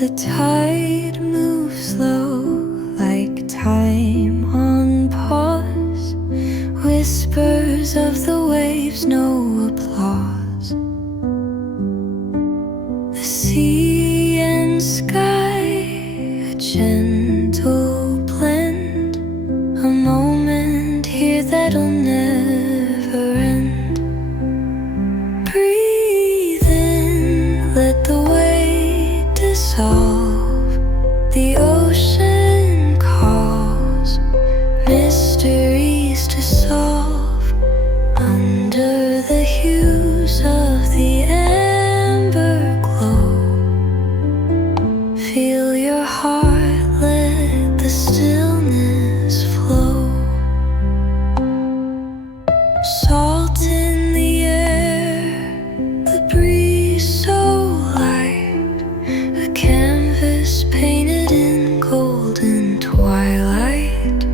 The tide moves slow like time on pause. Whispers of the waves, no applause. The sea and sky, a gentle blend. A moment here that'll never end. Breathe in, let the weight dissolve. The ocean calls, mysteries to solve. Under the hues of the amber glow, feel your heart, let the stillness flow. Salt in the air, the breeze so light. A canvas painted in golden twilight.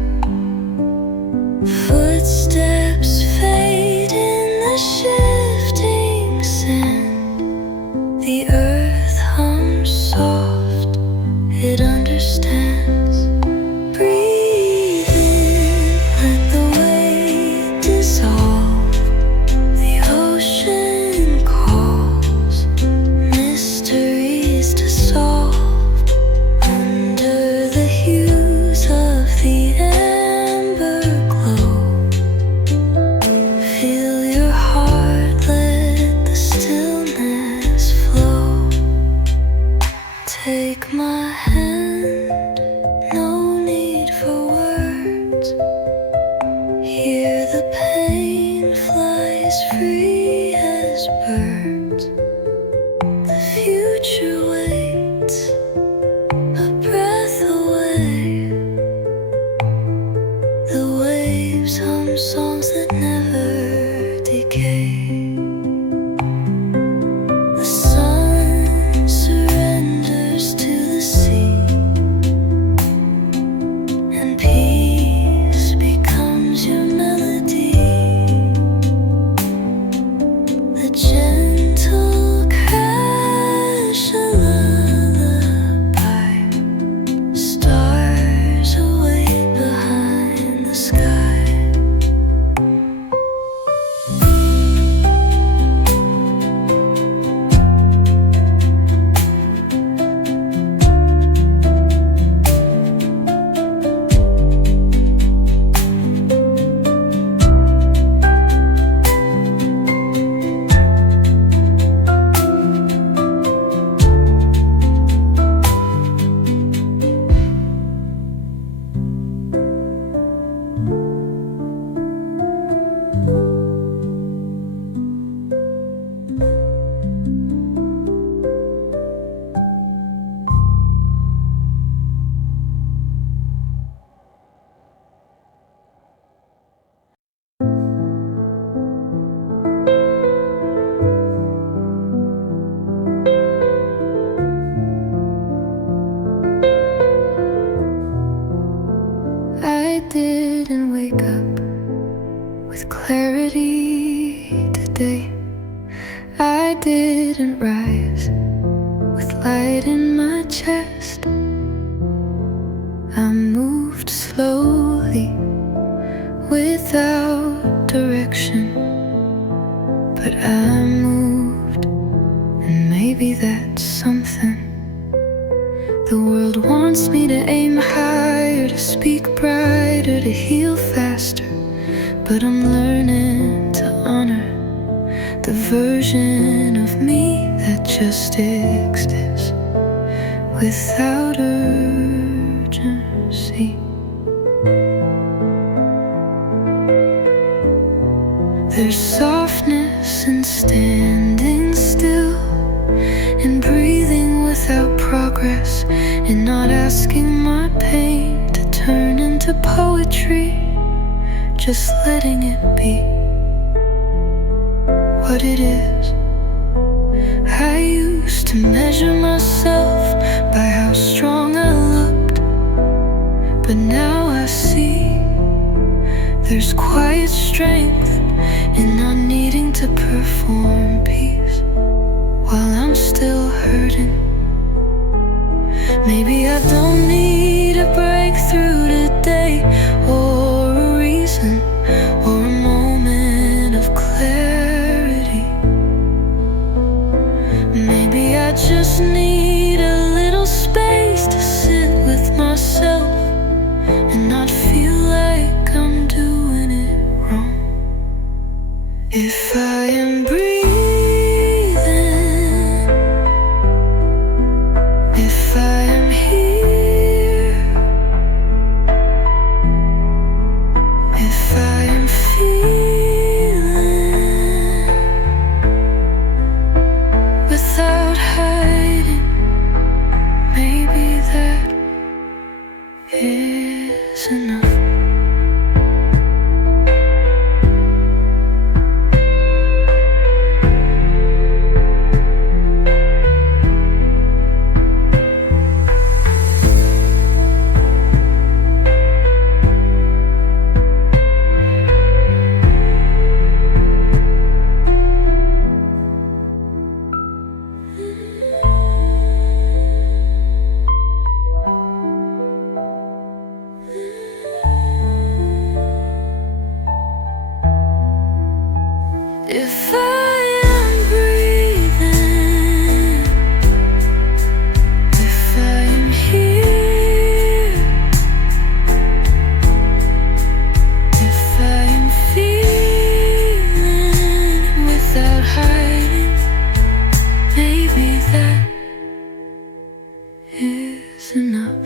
Footsteps fade in the shifting sand. The earth hums soft, it understands. Breathe in, let the weight dissolve. The ocean calls, mysteries to solve. Under the hues of the amber glow, feel your heart, let the stillness flow. Take my hand, no need for words. Hear the pain flies free as birds. The future waits, a breath away. The waves hum songs that never decay. The sun surrenders to the sea, and peace becomes your melody. The gentle crash, a lullaby. Stars await behind the sky. I didn't wake up with clarity today. I didn't rise with light in my chest. I moved slowly without direction, but I moved, and maybe that's something. The world wants me to aim higher, to speak brighter, to heal faster, but I'm learning to honor the version of me that just exists without urgency. There's softness in standing still, in breathing without progress, in not asking my pain to turn into poetry, just letting it be what it is. I used to measure myself by how strong I looked, but now I see there's quiet strength in not needing to perform peace while I'm still hurting. If I am breathing, if I am here, if I am feeling without hiding, maybe that is enough. If I am breathing, if I am here, if I am feeling without hiding, maybe that is enough.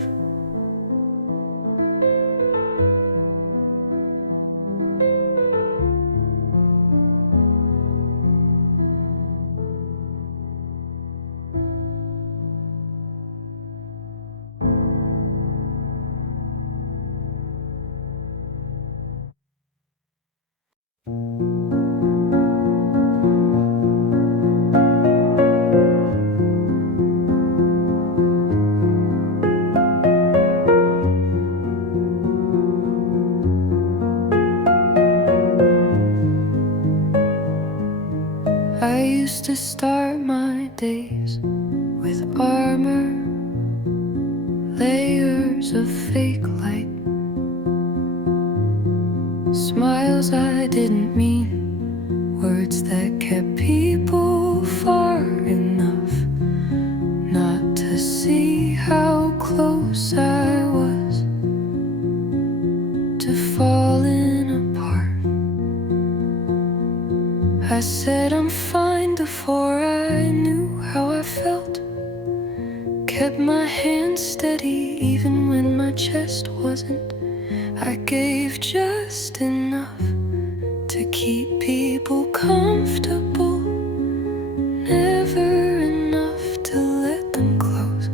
I used to start my days with armor, layers of fake light, smiles I didn't mean, words that kept people far enough not to see how close I was to falling apart. I said I'm fine before I knew how I felt. Kept my hands steady even when my chest wasn't. I gave just enough to keep people comfortable, never enough to let them close.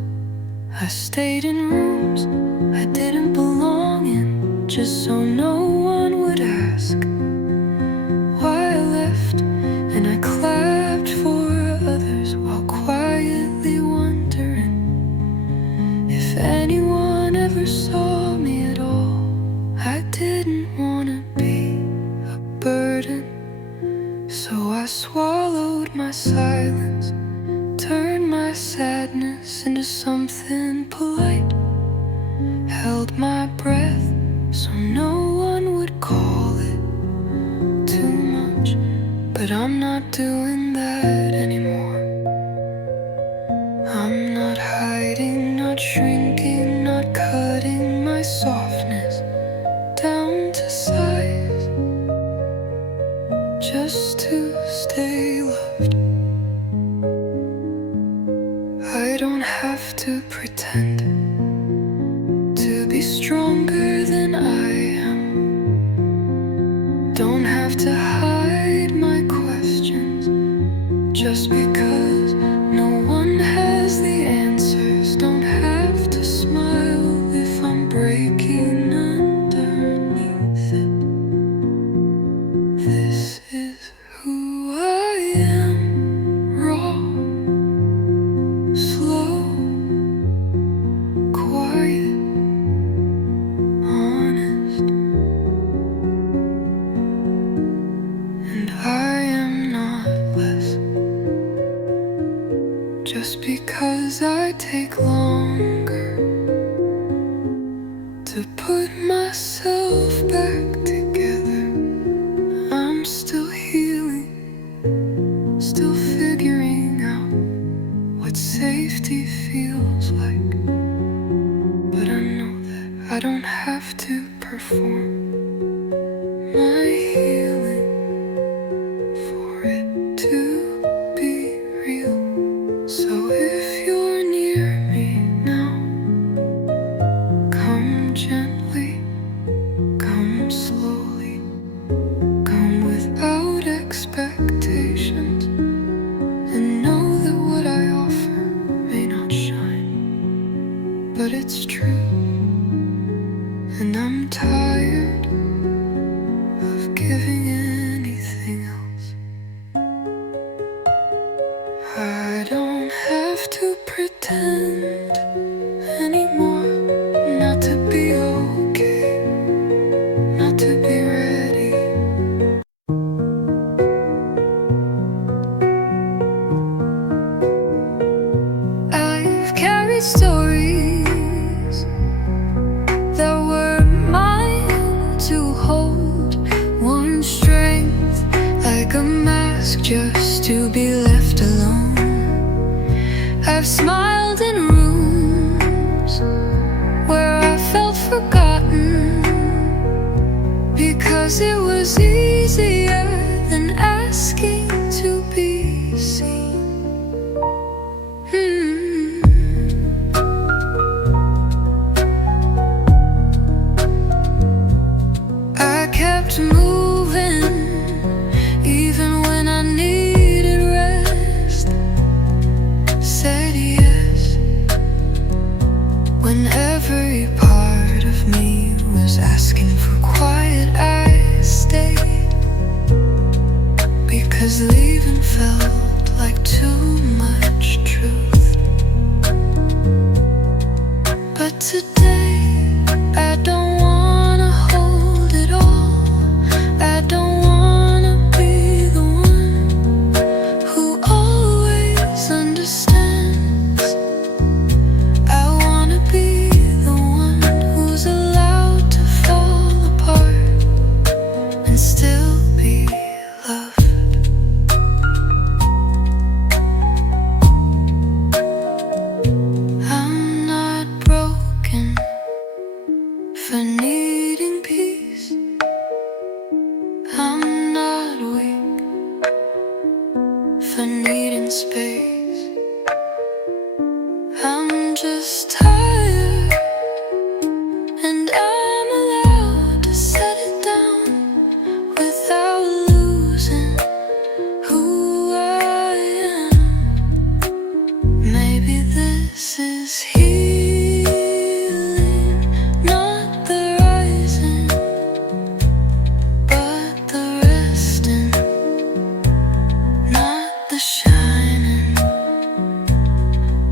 I stayed in rooms I didn't belong in, just so no one would ask why I left, and I clapped for others while quietly wondering if anyone ever saw me at all. I didn't want to be a burden, so I swallowed my silence, turned my sadness into something polite, held my breath so no one would call it too much. But I'm not doing that anymore. I'm not hiding, not shrinking, not cutting my softness down to size, just to stay loved. I don't have to pretend to be stronger than I am. Don't have to hide my questions just because no one has the answers. Don't have to smile if I'm breaking underneath it. This is who I am, raw, slow, quiet, honest. And I am not less just because I take longer to put myself back together. I'm still healing, still figuring out what safety feels like. But I know that I don't have to perform. My healing pretend anymore not to be okay, not to be ready. I've carried stories that were mine to hold, worn strength like a mask just to be left alone. I've smiled in rooms where I felt forgotten, because it was easier than asking to be seen. I kept moving even when I needed rest, said yes when every part of me was asking for quiet. I stayed because leaving felt like too much truth. But today I don't wanna hold it all. I don't wanna be the one who always understands. I wanna be the one who's allowed to fall apart and still be loved. I'm not broken for needing peace. I'm not weak for needing space. I'm just tired, and I'm allowed to set it down without losing who I am. Maybe this is healing, not the rising, but the resting, not the shining,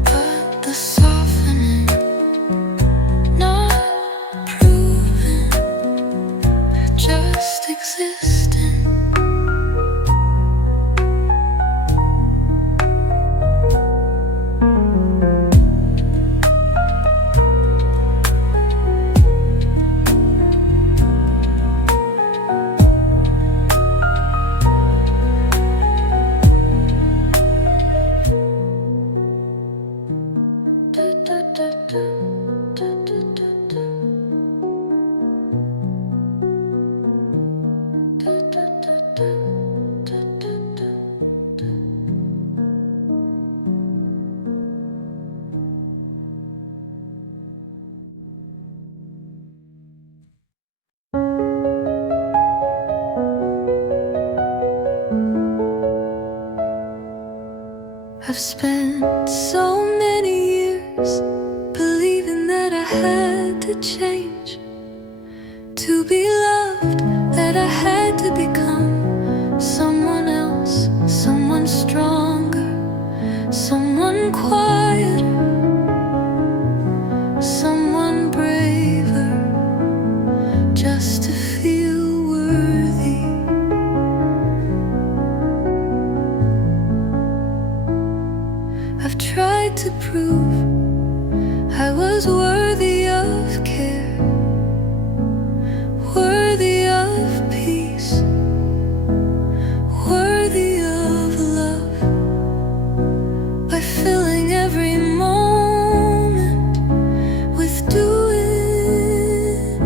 but the softening, not proving, just existing. I've spent so many years believing that I had to change to be loved, that I had to become someone else, someone stronger, someone quieter, someone braver, just to feel worthy. I've tried to prove I was worthy of care, worthy of peace, worthy of love, by filling every moment with doing,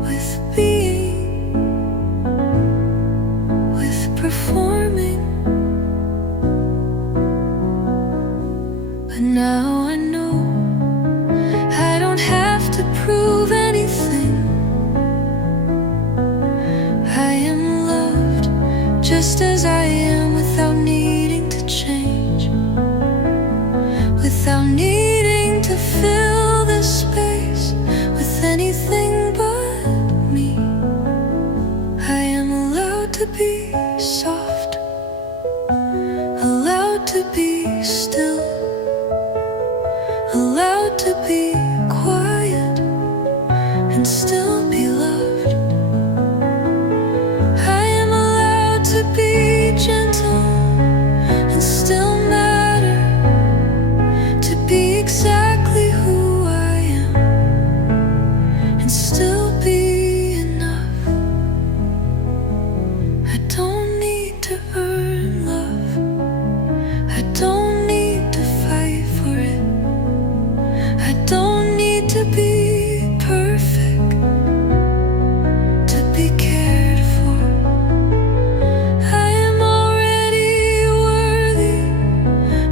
with being, with performing. But now I know I don't have to prove anything. I am loved just as I am, without needing to change, without needing to fill this space with anything but me. I am allowed to be soft, allowed to be still, to be gentle and still matter, to be exactly who I am and still be enough. I don't need to earn love, I don't need to fight for it, I don't need to be perfect to be cared for. I am already worthy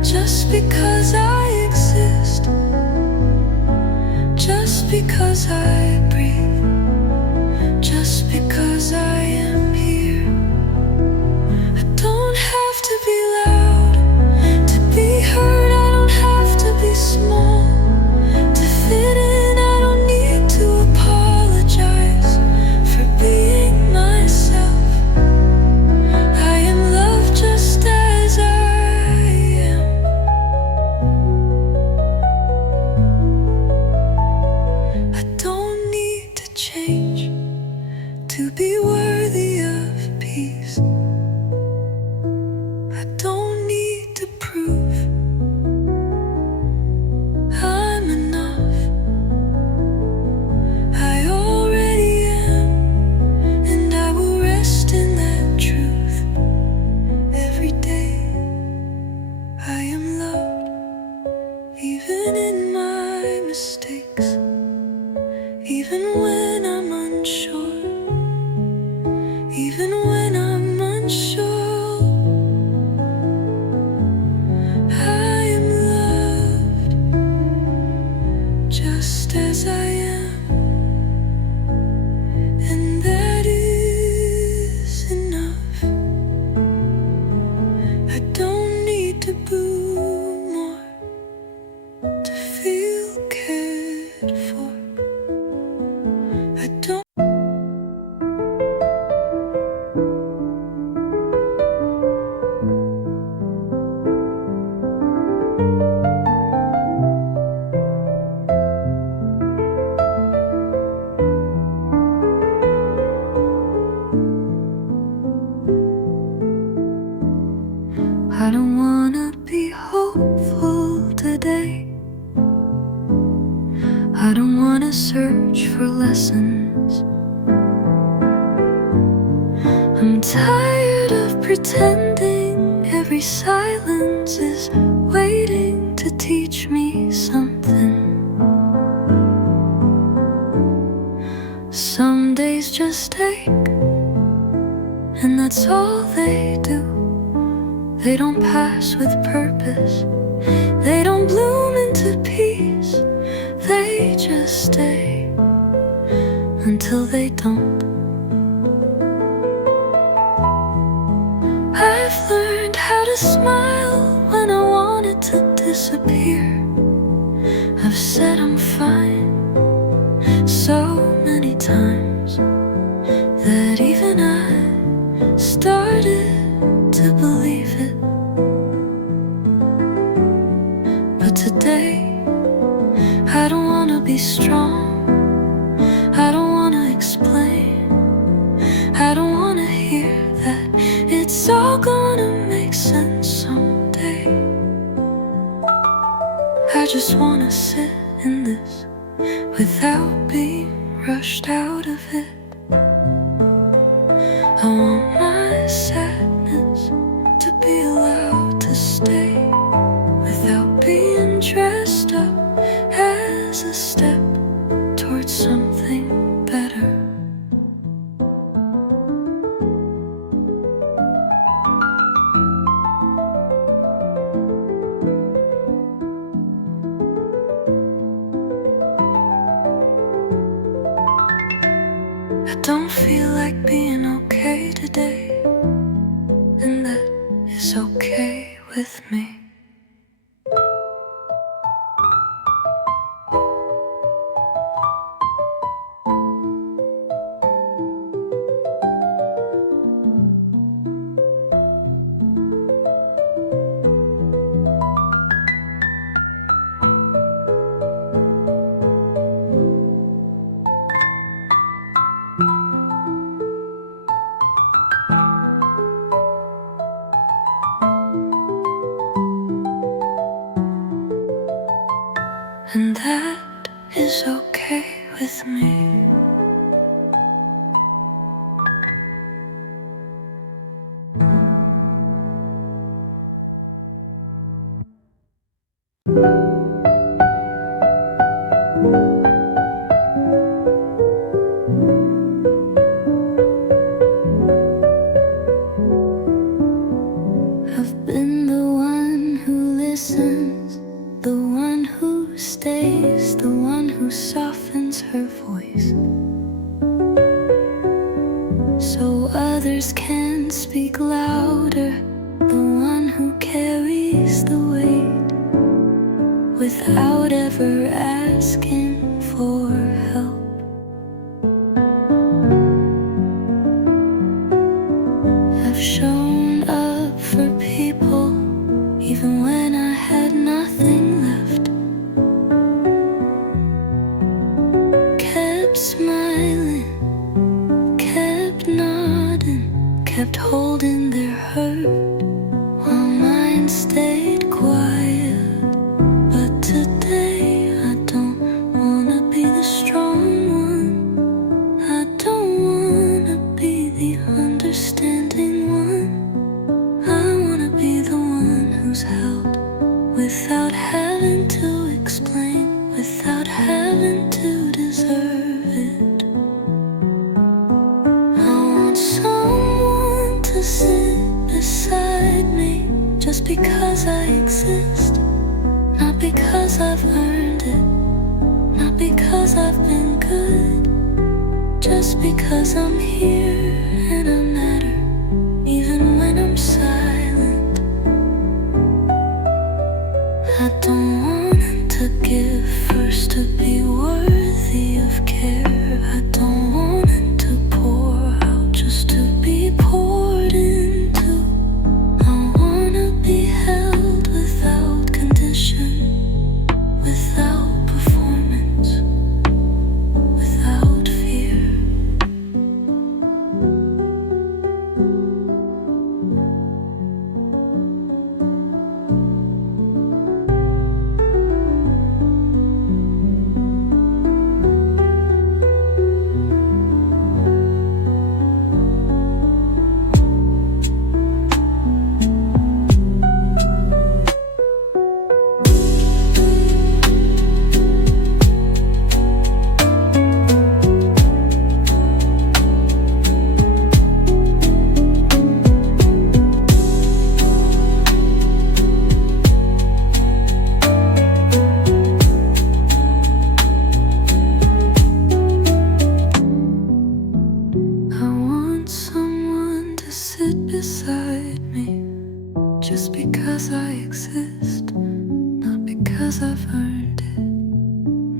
just because I exist, just because I breathe, just because I am here. I don't have to be loud to be heard, I don't have to be small to fit in, I don't need to apologize for being myself. I am loved just as I am. I don't need to change to be worthy of peace. I don't need to prove I'm enough. I already am, and I will rest in that truth every day. I am loved, even in my mistakes, even when I'm unsure, even when I'm unsure. I am loved just as I am, and that is enough. I don't need to do more to feel cared for. I don't. I don't wanna be hopeful today. I don't wanna search for lessons. I'm tired of pretending every silence is waiting to teach me something. Some days just ache, and that's all they do. They don't pass with purpose, they don't bloom into peace, they just stay until they don't. I've learned how to smile when I wanted to disappear. I've said I'm fine so many times that even I started to believe it. But today, I don't wanna be strong, I don't wanna explain, I don't wanna hear that it's all gonna make sense someday. I just wanna sit in this without being rushed out of it. I want my sadness to be allowed to stay without being dressed up as a step towards something better. I don't feel like being okay today, and that is okay with me. I've been the one who listens, the one who stays, the one who softens her voice, so others can speak louder, the one who carries the weight without ever asking for help. I've shown up for people even when I had nothing left, kept smiling, kept nodding, kept holding their hurt while mine stayed quiet. But today I don't wanna be the strong one, I don't wanna be the understanding one, I wanna be the one who's held without having to explain, without having to deserve it. I want someone to sit beside me just because I exist, not because I've earned it, not because I've been good, just because I'm here and I matter, even when I'm silent. I don't want to give first to be worthy of care, I don't want to pour out just to be poured into. I wanna be held without condition, without performance, without fear. I want someone to sit beside me just because I exist, not because I've earned it,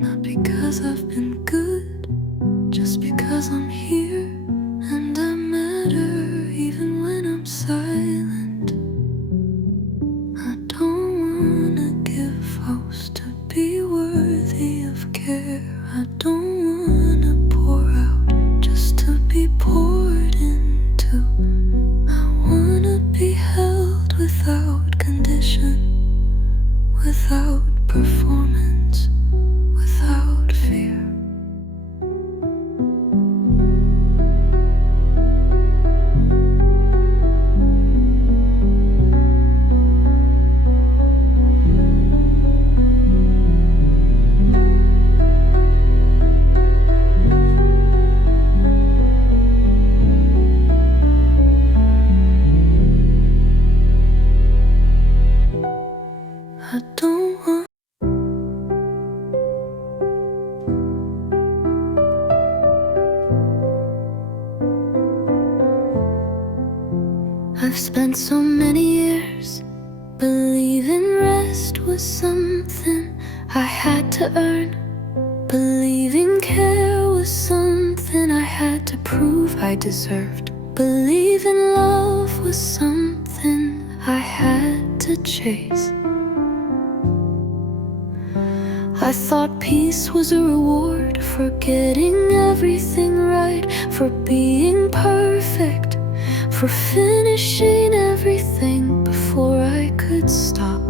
not because I've been good, just because I'm here and I matter even when I'm silent. I don't wanna give vows to be worthy of care, I don't wanna pour out just to be poured into. I wanna be held without condition, without performance, without fear. I don't want I've spent so many years believing rest was something I had to earn, believing care was something I had to prove I deserved, believing love was something I had to chase. I thought peace was a reward for getting everything right, for being perfect, for finishing everything before I could stop.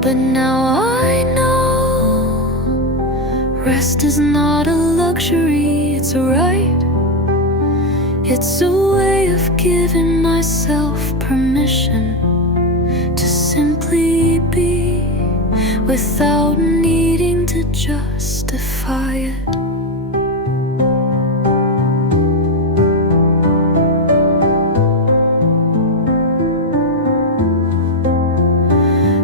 But now I know rest is not a luxury, it's a right. It's a way of giving myself permission to simply be without needing to justify it.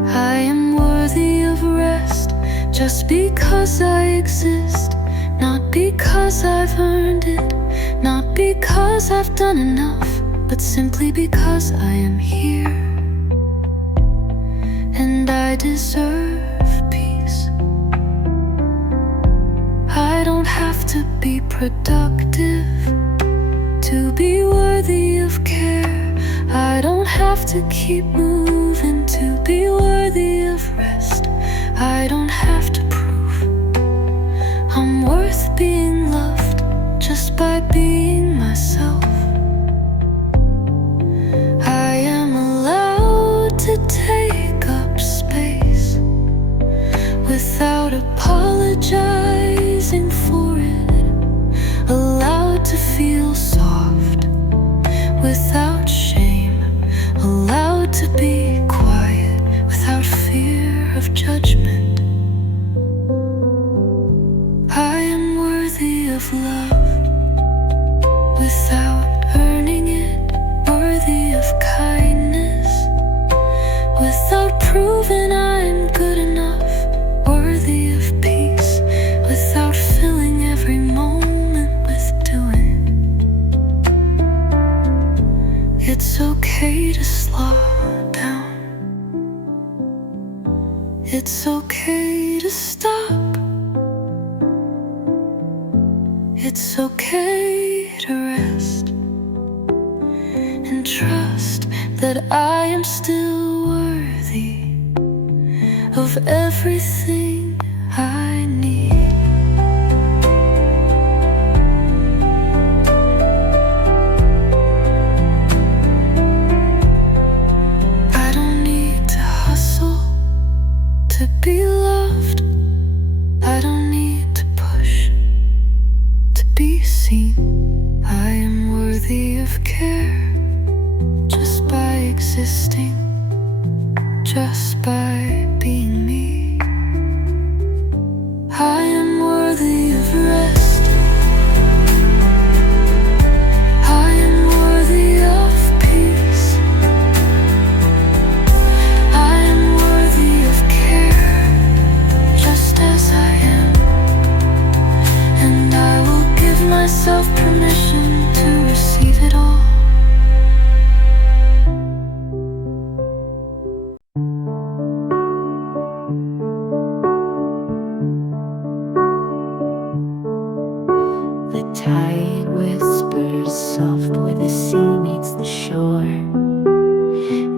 I am worthy of rest just because I exist, not because I've earned it, not because I've done enough, but simply because I am here. And I deserve peace. I don't have to be productive to be worthy of care. I don't have to keep moving to be worthy of rest. I don't have to prove I'm worth being loved just by being myself. I am allowed to take up space without apologizing for it, allowed to feel soft without shame, allowed to be quiet without fear of judgment. I am worthy of love without earning it, worthy of kindness without proving I'm good enough, worthy of peace without filling every moment with doing. It's okay to slow down. It's okay to stop. It's okay to rest and trust that I am still worthy of everything I need. I don't need to hustle to be loved. I don't need to push to be seen. I am worthy of care just by existing, just by being me. I am worthy of rest. I am worthy of peace. I am worthy of care just as I am. And I will give myself permission to receive it all. The tide whispers soft where the sea meets the shore.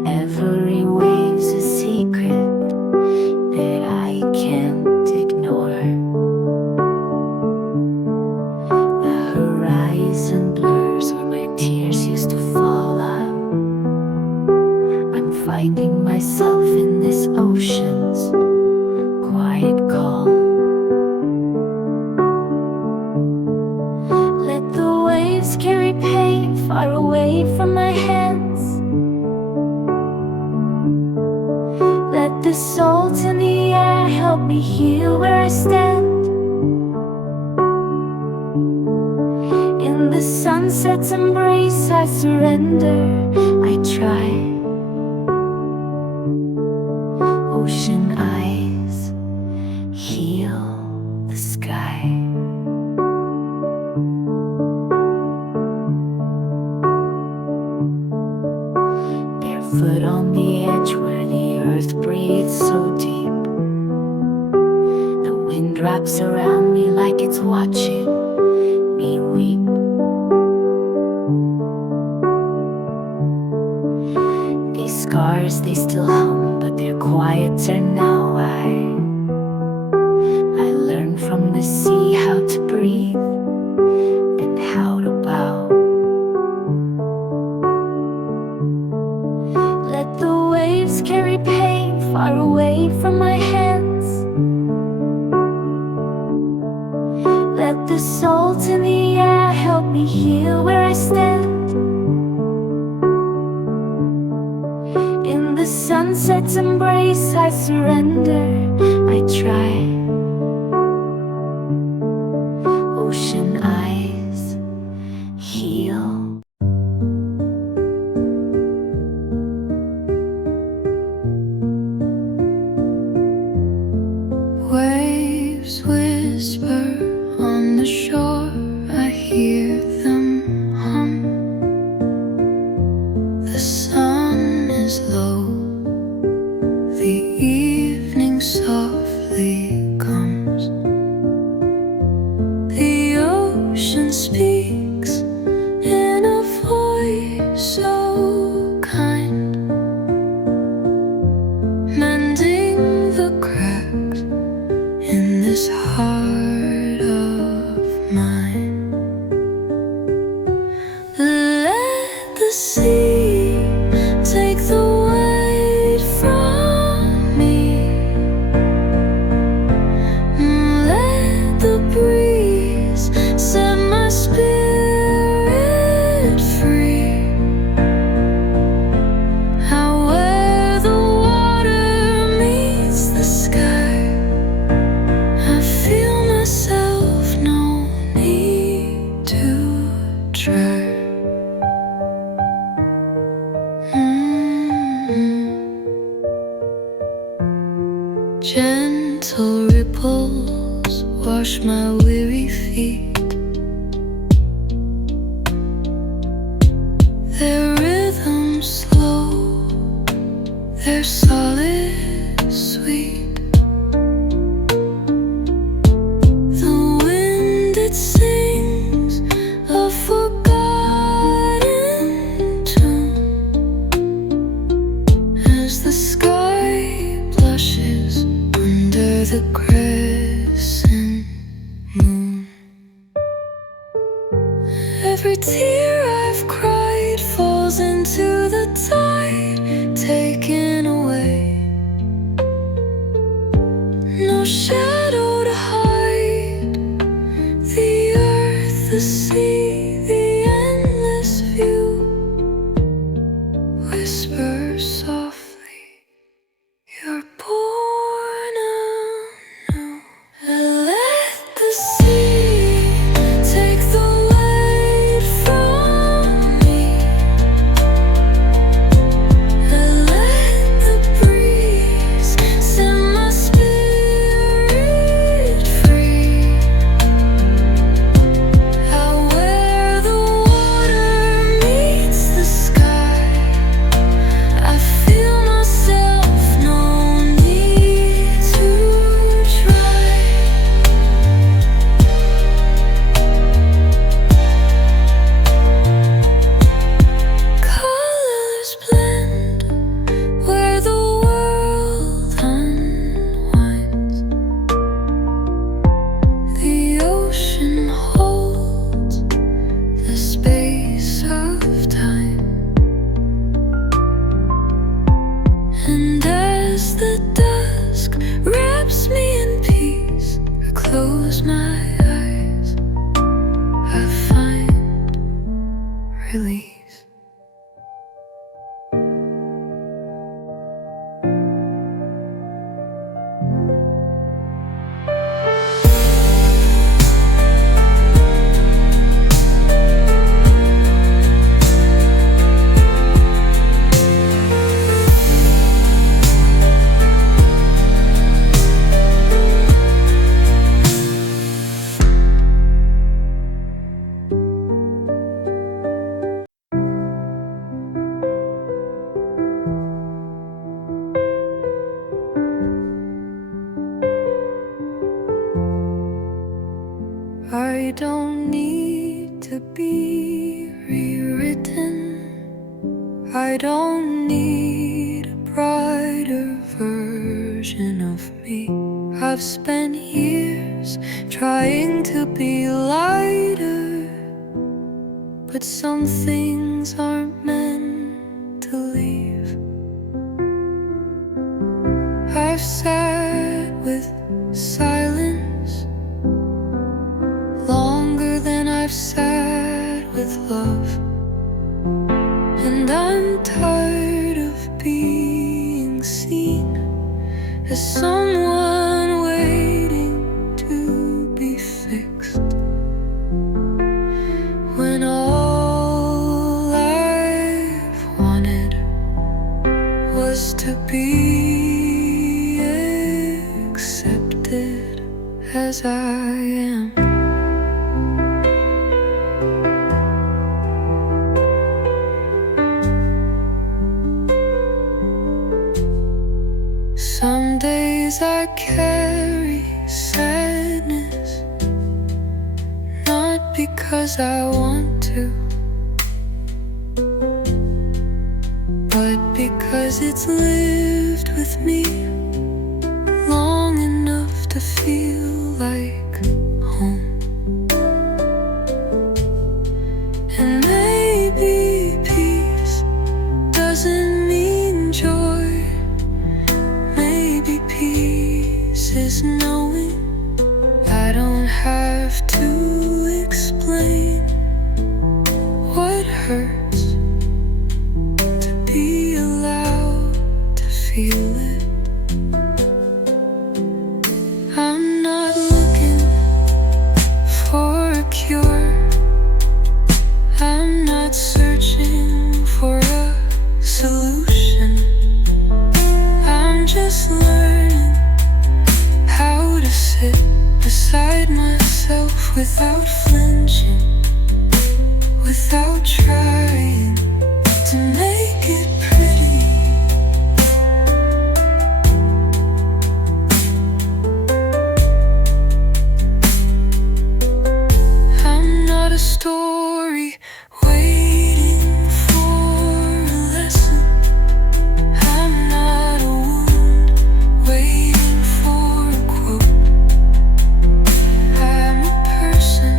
Every wave's a secret that I can't ignore. The horizon blurs where my tears used to fall out. I'm finding myself in this ocean's quiet calm. Let the waves carry pain far away from my hands. Let the salt in the air help me heal where I stand. In the sunset's embrace I surrender, I try. Ocean eyes heal the sky. Barefoot on the edge where the earth breathes so deep. The wind wraps around me like it's watching me weep. These scars, they still hum, but they're quieter now. I learned from the sea how to breathe and how to bow. Let the waves carry pain far away from my hands. Let the salt in the air help me heal where I stand. In the sun sunset's embrace, I surrender, I try. Ocean eyes heal. Waves whisper on the shore, I hear them hum. The sun is low, the evening softly comes. The ocean speaks in a voice so kind, mending the cracks in this heart of mine. Let the sea take the weight from me. Let the breeze set my spirit free. Out where the water meets the sky, I feel myself, no need to try. Gentle ripples wash my weary feet. Their rhythm slow, their solid sweet. The wind it sings a forgotten tune as the sky blushes under the crescent moon. Every tear I've cried falls into the tide, taken away. No shadow to hide. The earth, the sea, the endless view whisper softly, you're born anew. Let the sea take the weight from me. Let the breeze set my spirit free. Out where the water meets the sky, I feel myself, no need to try. Colors blend where the world unwinds. The ocean holds the space of time. And as the dusk wraps me in peace, I close my eyes, I find release. I don't need to be rewritten. I don't need a brighter version of me. I've spent years trying to be lighter, but some things aren't meant to leave. I've sat with silence longer than I've sat with love, and I'm tired of being seen as someone waiting to be fixed, when all I've wanted was to be accepted as I am. Some days I carry sadness, not because I want to, but because it's lived with me long enough to feel like home. And maybe peace doesn't mean joy. Maybe peace is knowing I don't have to explain what hurts, to be allowed to feel it. I'm not looking for a cure. I'm not searching for a solution. I'm just learning how to sit beside myself without flinching, without trying to make it pretty. I'm not a story waiting for a lesson. I'm not a wound waiting for a quote. I'm a person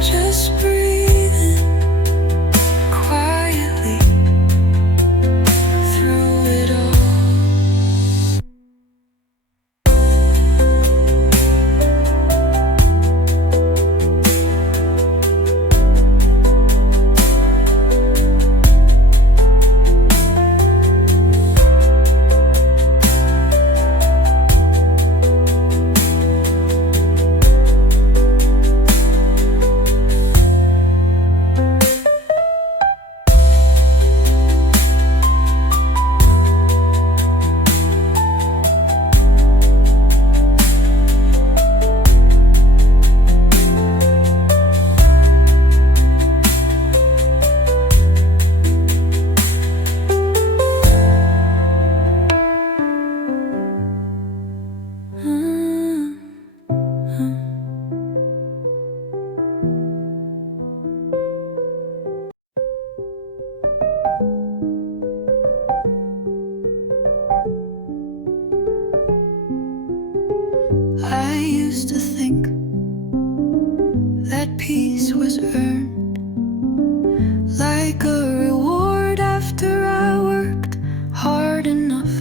just breathing quietly through it all. I used to think that peace was earned, like a reward after I worked hard enough,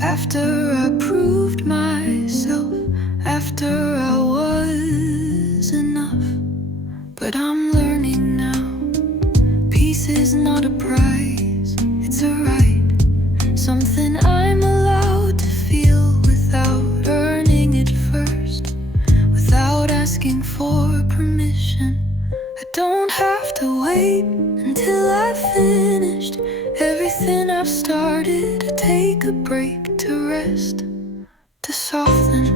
after I proved myself, after I was enough. But I'm learning now, peace is not a prize, it's a right, something I'm allowed to feel without earning it first, without asking for permission. I don't have to wait until I've finished everything I've started, to take a break, to rest, to soften.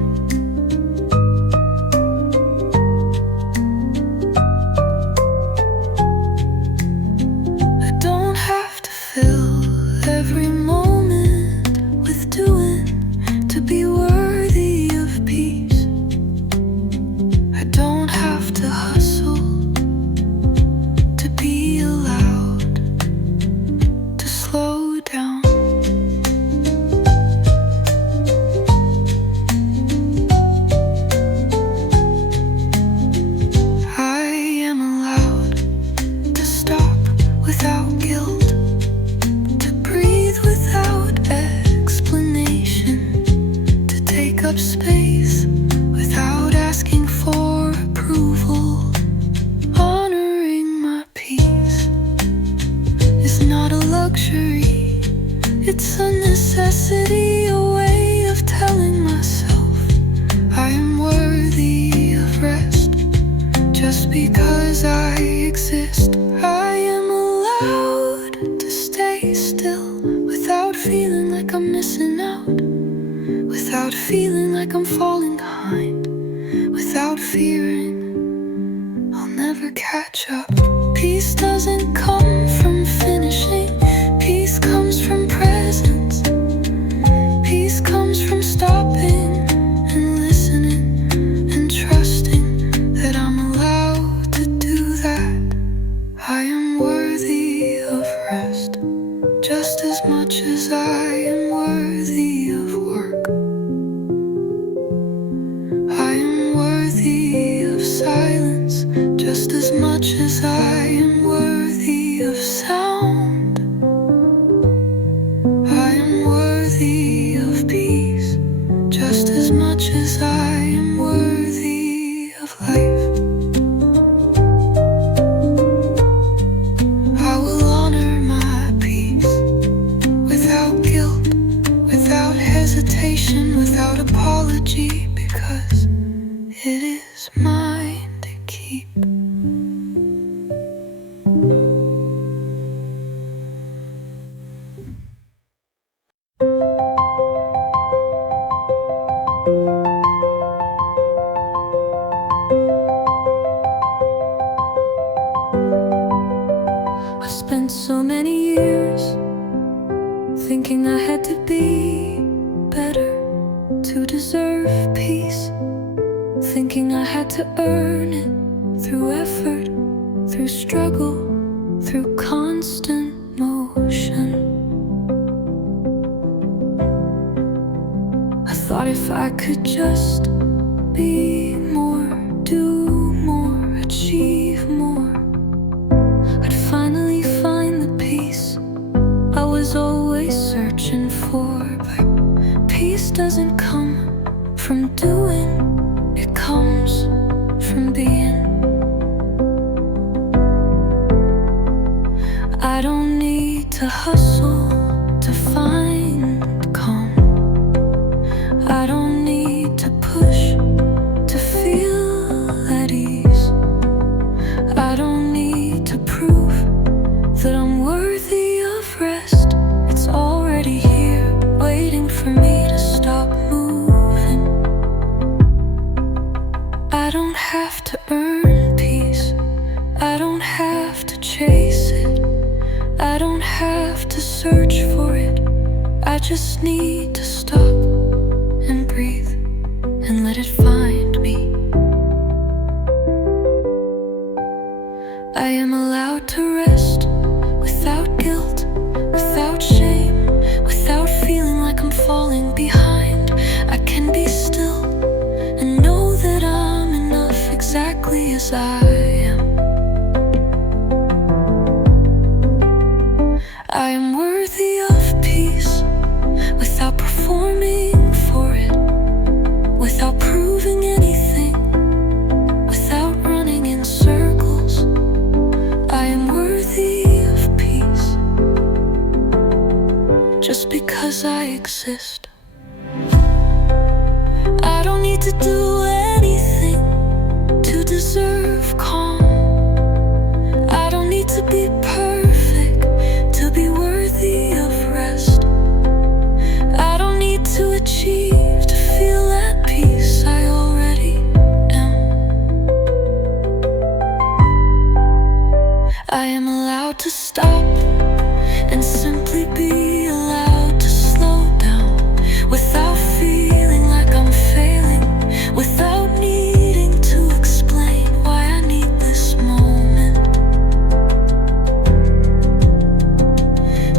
I don't have to fill every moment with doing to be worthy of peace. I don't have to hustle to be allowed to slow down. It's a necessity, a way of telling myself I am worthy of rest. Just because I exist, I am allowed to stay still without feeling like I'm missing out, without feeling like I'm falling behind, without fearing I'll never catch up. Peace doesn't come from finishing. Peace comes from presence. Peace comes from stopping and listening and trusting that I'm allowed to do that. I am worthy of rest just as much as I am worthy of work. I am worthy of silence just as much as I am worthy of sound. I am worthy of peace just as much as I am worthy of life. I will honor my peace without guilt, without hesitation, without apology, because it is mine to keep. I spent so many years thinking I had to be better to deserve peace, thinking I had to earn it through effort, through struggle, through constant motion. I thought if I could just be more, do more, achieve more, I'd finally find the peace I was always searching for. But peace doesn't come from doing, it comes from being. I don't need to hustle to find calm. I don't need to push to feel at ease. I don't need to prove that I'm worthy of rest. It's already here, waiting for me to stop moving. I don't have to earn peace. I don't have to chase it. I don't have to search for it. I just need to stop and breathe and let it find me. I am allowed to rest without guilt, without shame, without feeling like I'm falling behind. I can be still and know that I'm enough exactly as I am. I am worthy of peace without performing for it, without proving anything, without running in circles. I am worthy of peace just because I exist. I don't need to do anything to deserve calm. I don't need to be perfect to be worthy of rest. I don't need to achieve to feel at peace. I already am. I am allowed to stop and simply be allowed to slow down without feeling like I'm failing, without needing to explain why I need this moment.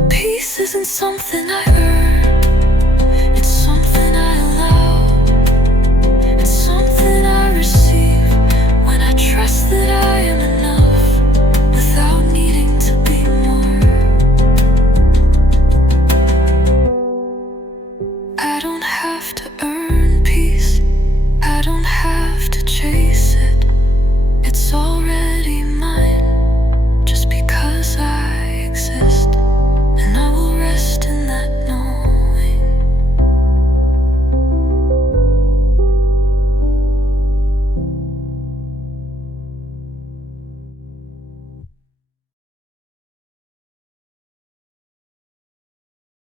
Peace isn't something I earn, it's something I allow. It's something I receive when I trust that I am enough without needing to be more.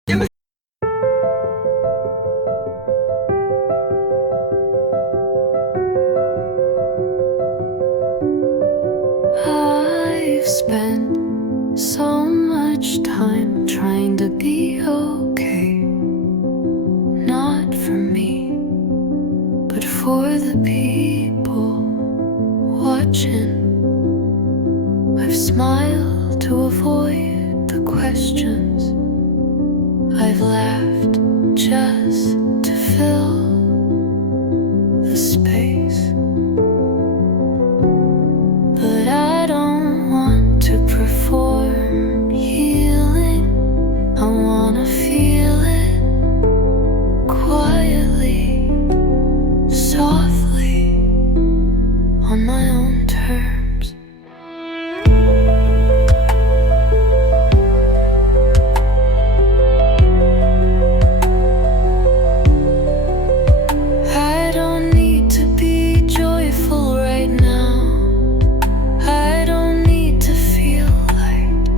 I've spent so much time trying to be okay. Not for me, but for the people watching. I've smiled to avoid the questions. I've laughed just to fill the space. But I don't want to perform healing. I wanna feel it quietly, softly, on my own terms. I don't need to be joyful right now. I don't need to feel light.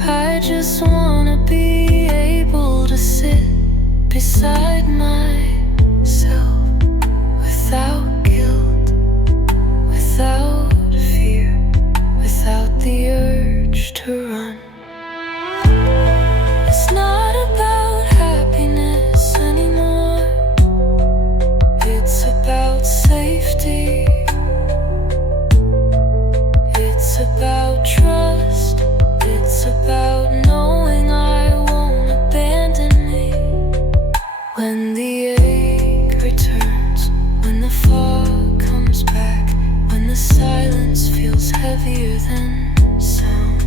I just wanna be able to sit beside myself without guilt, without fear, without the urge to run. It's not about happiness anymore. It's about safety. It's about trust. It's about knowing I won't abandon me. When the ache returns, when the fog comes back, when the silence feels heavier than sound,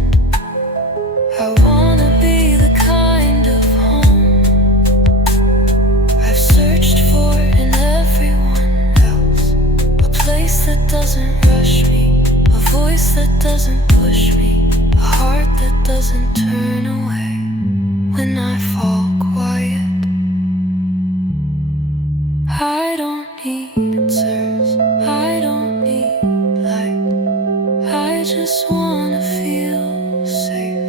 I wanna be the kind of home I've searched for in everyone else. A place that doesn't rush me, a voice that doesn't push me, a heart that doesn't turn away when I fall quiet. I don't need answers, I don't need light. I just wanna feel safe,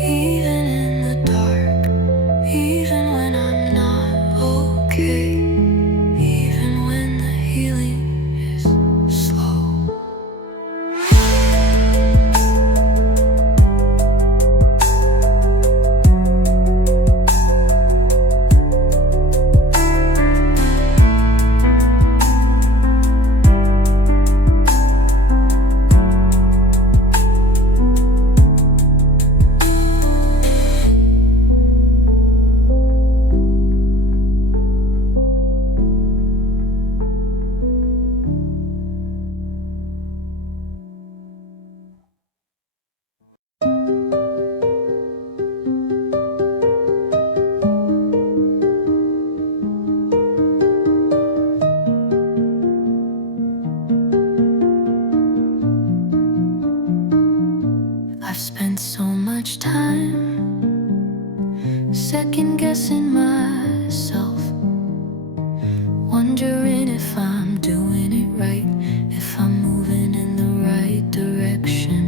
even in the dark, even when I'm not okay, even when the healing is slow. I've spent so much time second guessing myself, wondering if I'm doing it right, if I'm moving in the right direction,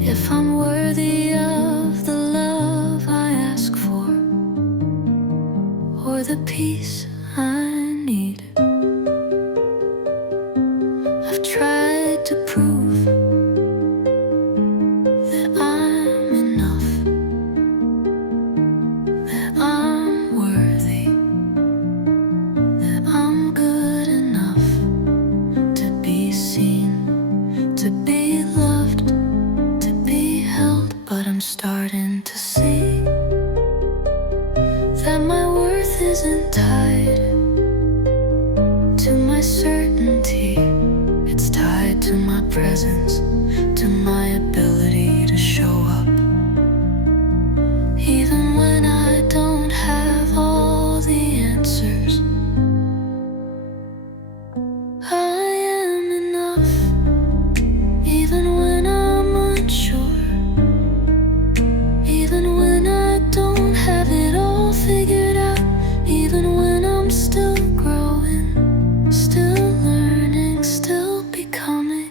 if I'm worthy of the love I ask for, or the peace I need. I've tried to prove that I'm enough, that I'm worthy, that I'm good enough to be seen, to be loved, to be held. But I'm starting to see that my worth isn't tied to my certainty. It's tied to my presence, to my ability to show up, even when I don't have all the answers. I am enough, even when I'm unsure, even when I don't have it all figured out, even when I'm still growing, still learning, still becoming.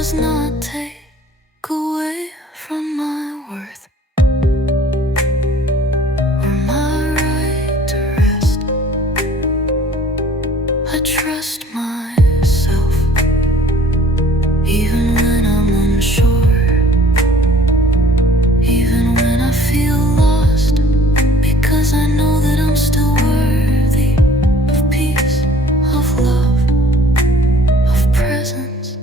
does not take away from my worth or my right to rest. I trust myself even when I'm unsure, even when I feel lost, because I know that I'm still worthy of peace, of love, of presence.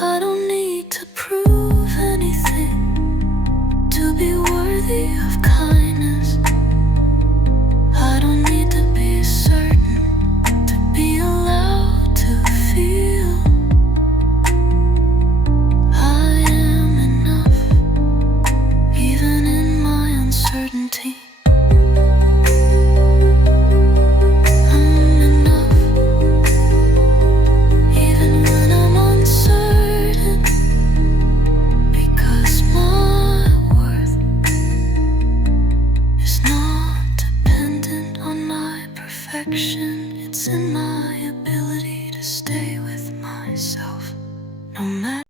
I don't need to prove anything to be worthy of kindness. I don't need to be certain to be allowed to feel. I am enough, even in my uncertainty. I'm enough, even when I'm uncertain, because my worth is not dependent on my perfection. It's in my ability to stay with myself, no matter.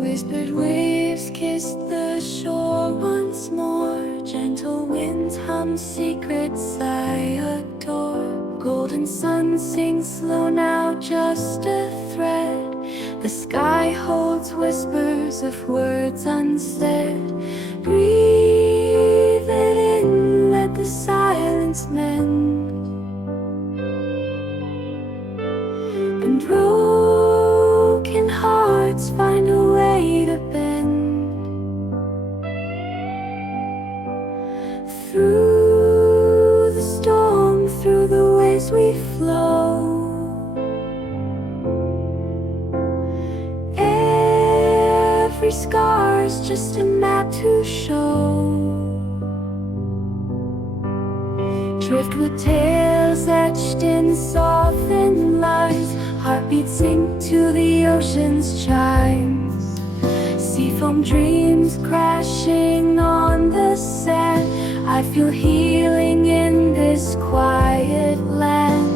Whispered waves kiss the shore once more. Gentle winds hum secrets I adore. Golden sun sings slow now, just a thread. The sky holds whispers of words unsaid. Breathe it in, let the silence mend. And broken hearts find a way to bend. Through the storm, through the waves we flow. Every scar's just a map to show. Driftwood tales etched in softened lines. Heartbeats sync to the ocean's chimes. Seafoam dreams crashing on the sand. I feel healing in this quiet land.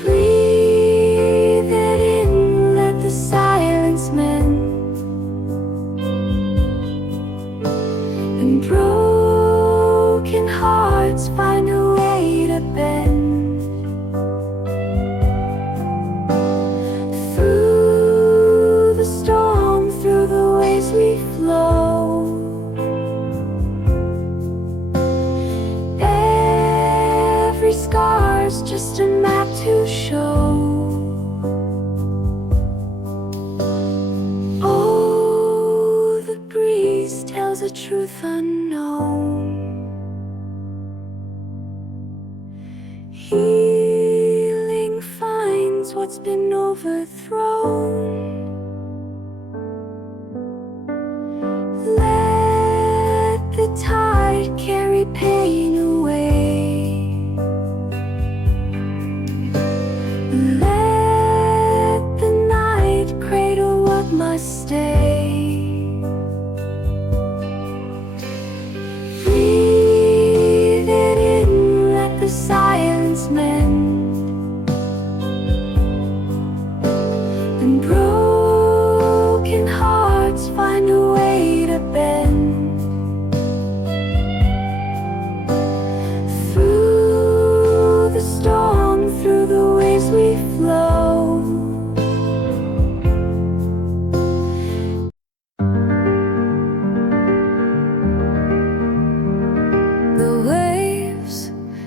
Breathe it in, let the silence mend. And broken hearts find a way to bend. Through the storm, through the waves we flow. Every scar's just a map to show. Oh, the breeze tells a truth unknown. Healing finds what's been overthrown. Let the tide carry pain away. Let the night cradle what must stay. Breathe it in, let the silence mend. And broken hearts find a way to bend. Through the storm, through the waves we flow. The waves,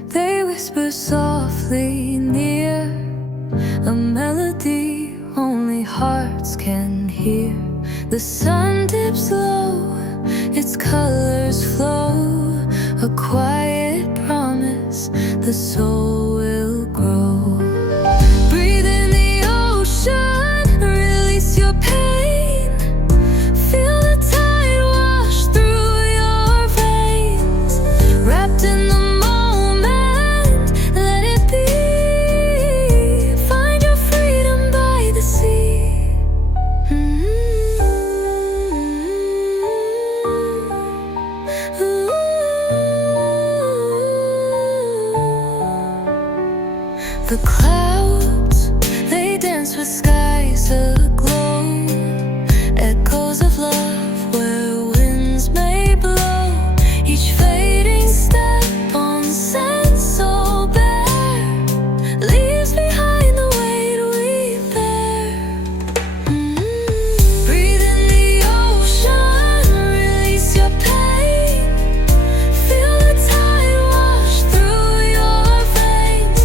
they whisper softly near, a melody only hearts can hear. The sun dips low, its colors flow, a quiet promise the soul will grow. Breathe in the ocean, release your pain. Feel the tide wash through your veins. Wrapped in the moment, let it be. Find your freedom by the sea. Ooh. The clouds, they dance with skies aglow, echoes of love where winds may blow. Each fading step on sand so bare leaves behind the weight we bear. Breathe in the ocean, release your pain. Feel the tide wash through your veins.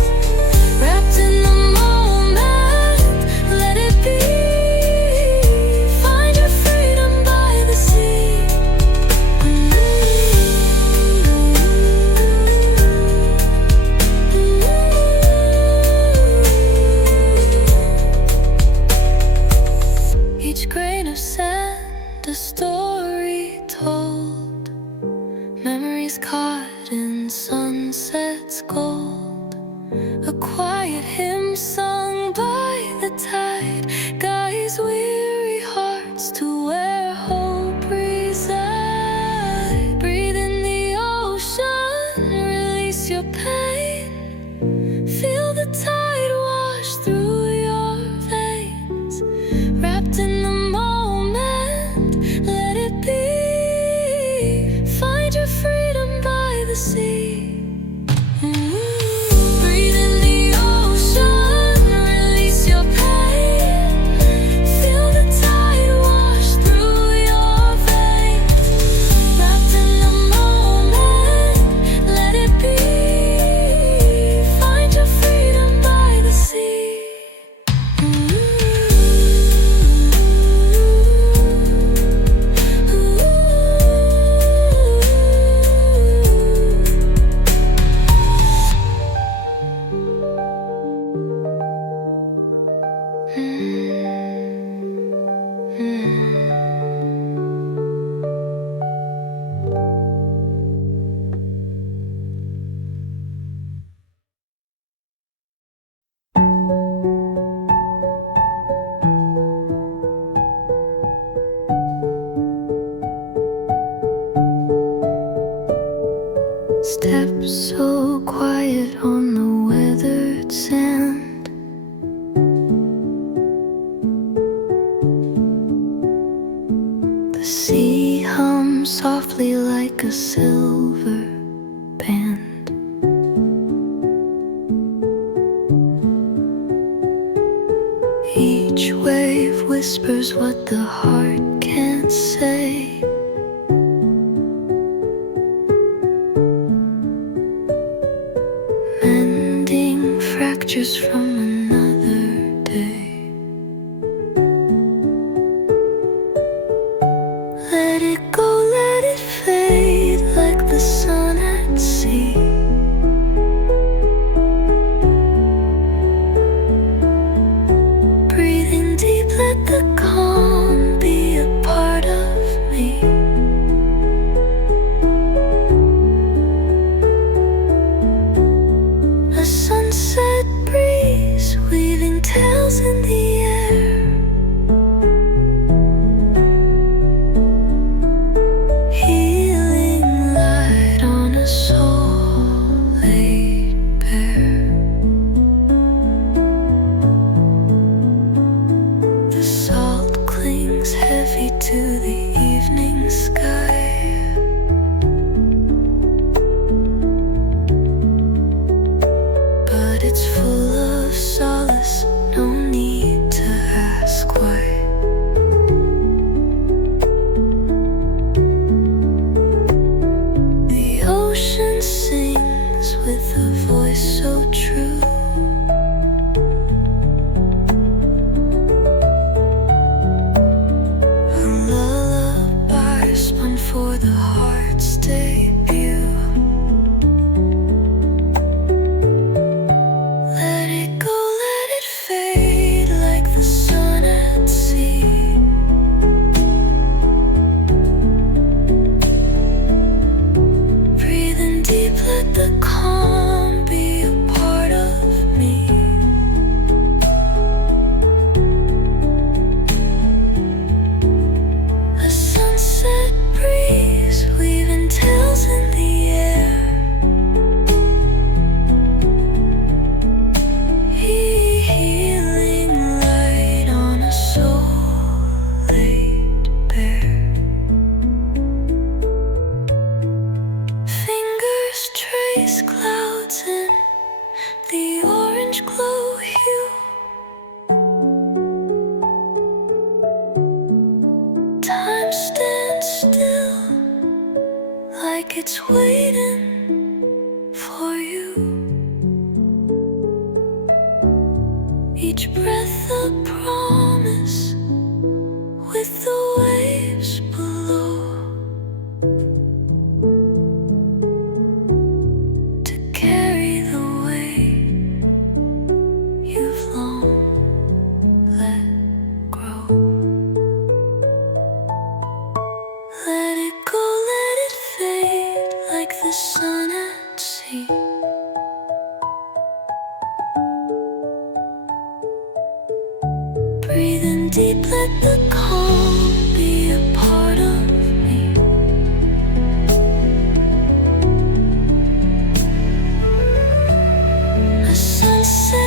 Wrapped in the moment, let it be. Find your freedom by the sea. Each grain of sand, a story told. Memories caught in sunset's gold. A quiet hymn sung by the tide guides weary hearts to where hope resides. Breathe in the ocean, release your pain. Feel the tide wash through your veins. Wrapped in the moment, let it be. Find your freedom by the sea. Breathe in the ocean, release your pain. Feel the tide wash through your veins. Wrapped in the moment, let it be. Find your freedom by the sea. Steps so quiet on the weathered sand. The sea hums softly like a silver band. Each wave whispers what the heart can't say. Mending fractures from another day. Let it go, let it fade like the sun at sea. Breathing deep, let the calm be a part of me. A sunset breeze weaving tales in the air. Healing light on a soul laid bare. The salt clings heavy to the evening sky. But it's full of solace, no need to ask why. The ocean sings with a voice so true. A lullaby spun for the heart's debut. Let it go, let it fade like the sun at sea. Breathing deep, let the calm be a part of me. A sunset breeze weaving tales in the air. these clouds in the orange glow hue. Time stands still like it's waiting for you. Each breath a promise with the waves below, to carry the weight you've long let grow. Let it go, let it fade like the sun at sea. Breathe in deep, let the calm be a part of me. A sunset